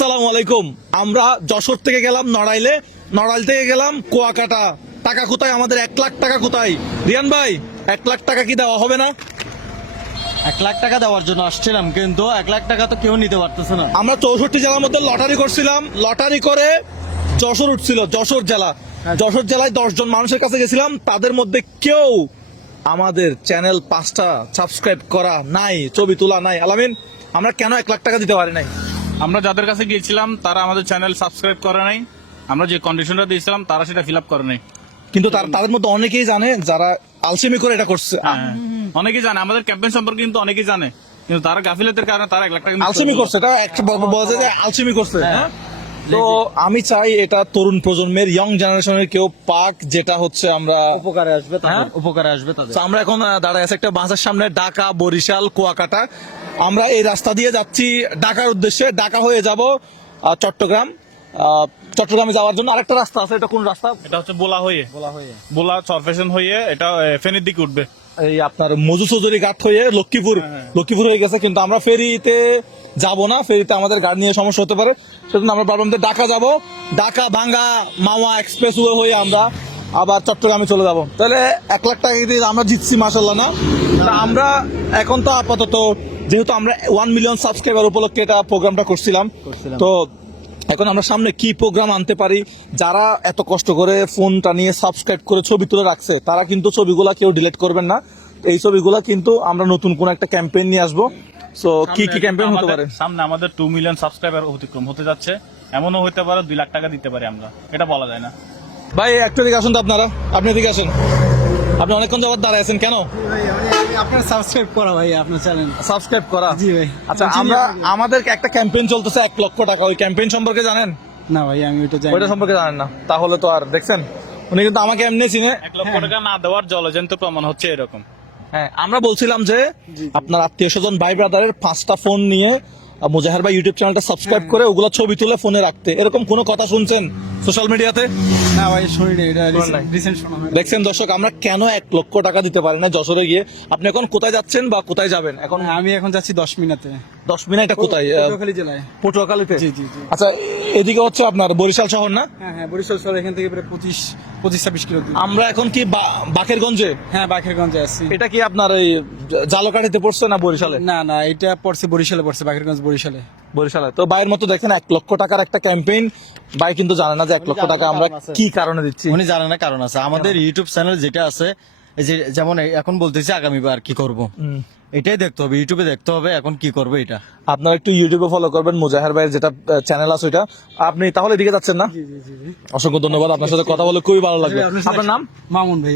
আসসালামু আলাইকুম। আমরা যশোর থেকে গেলাম নড়াইলে, নড়াইল থেকে গেলাম কুয়াকাটা। টাকা কোথায় আমাদের? 1 লাখ টাকা কোথায়? রিয়ান ভাই, 1 লাখ টাকা কি দেওয়া হবে না? 1 লাখ টাকা দেওয়ার জন্য আসছিলাম, কিন্তু 1 লাখ টাকা তো কেউ নিতে পারতেছে না। আমরা 64 জেলার মধ্যে লটারি করছিলাম, লটারি করে যশোর উঠছিল, যশোর জেলা। যশোর জেলায় 10 জন মানুষের কাছে গেছিলাম, তাদের মধ্যে কেউ আমাদের চ্যানেল 5টা সাবস্ক্রাইব করা নাই, ছবি তোলা নাই। আলামিন, আমরা কেন 1 লাখ টাকা দিতে পারি নাই? আমরা যাদের কাছে গিয়েছিলাম তারা আমাদের চ্যানেল সাবস্ক্রাইব করে নাই, আমরা যে কন্ডিশনটা দিয়েছিলাম তারা সেটা ফিল আপ করে নাই। কিন্তু তাদের মধ্যে অনেকেই জানে যারা আলসেমি করে এটা করছে। অনেকেই জানে আমাদের ক্যাম্পেইন সম্পর্কে, কিন্তু অনেকেই জানে, কিন্তু তারা গাফিলতির কারণে তারা 1 লাখ টাকা আলসেমি করছে, এটা একটা বলা যায় যে আলসেমি করছে। হ্যাঁ? তো আমি চাই এটা তরুণ প্রজন্মের, ইয়ং জেনারেশনের কেউ পাক, যেটা হচ্ছে আমরা উপকারে আসবে তাদের, হ্যাঁ? উপকারে আসবে তাদের। তো আমরা এখন দাঁড়ায় আছি একটা বাসের সামনে, ঢাকা, বরিশাল, কুয়াকাটা। আমরা এই রাস্তা দিয়ে যাচ্ছি ঢাকার উদ্দেশ্যে। ঢাকা হয়ে যাব চট্টগ্রাম। চট্টগ্রামে যাওয়ার জন্য আরেকটা রাস্তা আছে। এটা কোন রাস্তা? এটা হচ্ছে বোলা চরফেশন হয়ে এটা ফেনীর দিকে উঠবে। এই আপনার মজু চৌধুরী ঘাট হয়ে লক্ষ্মীপুর হয়ে গেছে। কিন্তু আমরা ফেরিতে যাব না, ফেরিতে আমাদের গাড়ি নিয়ে সমস্যা হতে পারে। সেজন্য আমরা ভাবলাম যে ঢাকা যাব, ঢাকা ভাঙ্গা মাওয়া এক্সপ্রেসওয়ে হয়ে আমরা আবার চট্টগ্রামে চলে যাব। তাহলে 1 লাখ টাকা দিয়ে আমরা জিতছি, মাশাল্লাহ না? তা আমরা এখন তো আপাতত, যেহেতু আমরা 1 মিলিয়ন সাবস্ক্রাইবার উপলক্ষে এটা প্রোগ্রামটা করছিলাম, তো এখন আমরা সামনে কি প্রোগ্রাম আনতে পারি। যারা এত কষ্ট করে ফোনটা নিয়ে সাবস্ক্রাইব করে ছবি তুলে রাখছে, তারা কিন্তু ছবিগুলা কেউ ডিলিট করবেন না। এই ছবিগুলা কিন্তু আমরা নতুন কোন একটা ক্যাম্পেইন নিয়ে আসবো। সো কি ক্যাম্পেইন হতে পারে? সামনে আমাদের 2 মিলিয়ন সাবস্ক্রাইবার অতিক্রম হতে যাচ্ছে, এমনও হতে পারে 2 লাখ টাকা দিতে পারি আমরা, এটা বলা যায় না। ভাই একটু দিকে আসুন তো, আপনি এদিকে আসেন। আপনি অনেকক্ষণ যাবত দাঁড়ায় আছেন কেন? আপনার সাবস্ক্রাইব করা ভাই, আপনার চ্যানেল সাবস্ক্রাইব করা? জি ভাই। আচ্ছা, আমাদের একটা ক্যাম্পেইন চলতেছে 1 লক্ষ টাকা। ওই ক্যাম্পেইন সম্পর্কে জানেন? না ভাই, আমি ওইটা সম্পর্কে জানেন না? তাহলে তো আর দেখছেন, উনি কিন্তু আমাকে এমনি চিনে। 1 লক্ষ টাকা না দেওয়ার জলজন্ত প্রমাণ হচ্ছে এরকম। হ্যাঁ, আমরা বলছিলাম যে আপনার আত্মীয় স্বজন ভাই ব্রাদারের 5টা ফোন নিয়ে মুজাহির ভাই ইউটিউব চ্যানেলটা সাবস্ক্রাইব করে ওগুলো ছবি তুলে ফোনে রাখতে, এরকম কোনো কথা শুনছেন সোশ্যাল মিডিয়াতে? না ভাই, শুনিনি, এটা রিসেন্ট শোনা হয়। দেখছেন দর্শক, আমরা কেন 1 লক্ষ টাকা দিতে পারি না যশোরে গিয়ে? আপনি এখন কোথায় যাচ্ছেন বা কোথায় যাবেন এখন? আমি এখন যাচ্ছি 10 মিনিটে। 10 মিনিট? কোথায়? পটুয়াখালী জেলায়। পটুয়াখালীতে? জি জি জি। আচ্ছা, এদিকে হচ্ছে আপনার বরিশাল শহর না? হ্যাঁ হ্যাঁ, বরিশাল শহর এখান থেকে প্রায় 25-26 কিলো দূর। আমরা এখন কি বাকেরগঞ্জে? হ্যাঁ, বাকেরগঞ্জে আছি। এটা কি আপনার এই জালকাঠিতে পড়ছে না বরিশালে? না না, এটা পড়ছে বরিশালে, পড়ছে বাকেরগঞ্জ বরিশালে। বরিশালে। তো ভাইয়ের মতো দেখেন 1 লক্ষ টাকার একটা ক্যাম্পেইন, ভাই কিন্তু জানে না যে 1 লক্ষ টাকা আমরা কি কারণে দিচ্ছি। উনি জানে না কারণ আছে। আমাদের ইউটিউব চ্যানেল যেটা আছে, এই যে যেমন এখন বলতেছি আগামীবার কি করব, এটাই দেখতে হবে, ইউটিউবে দেখতে হবে এখন কি করবে এটা। আপনারা একটু ইউটিউবে ফলো করবেন মুজাহির ভাইয়ের যেটা চ্যানেল আছে ওইটা। আপনি তাহলে এদিকে যাচ্ছেন না? অসংখ্য ধন্যবাদ, আপনার সাথে কথা বলে খুবই ভালো লাগলো। আপনার নাম? মামুন ভাই।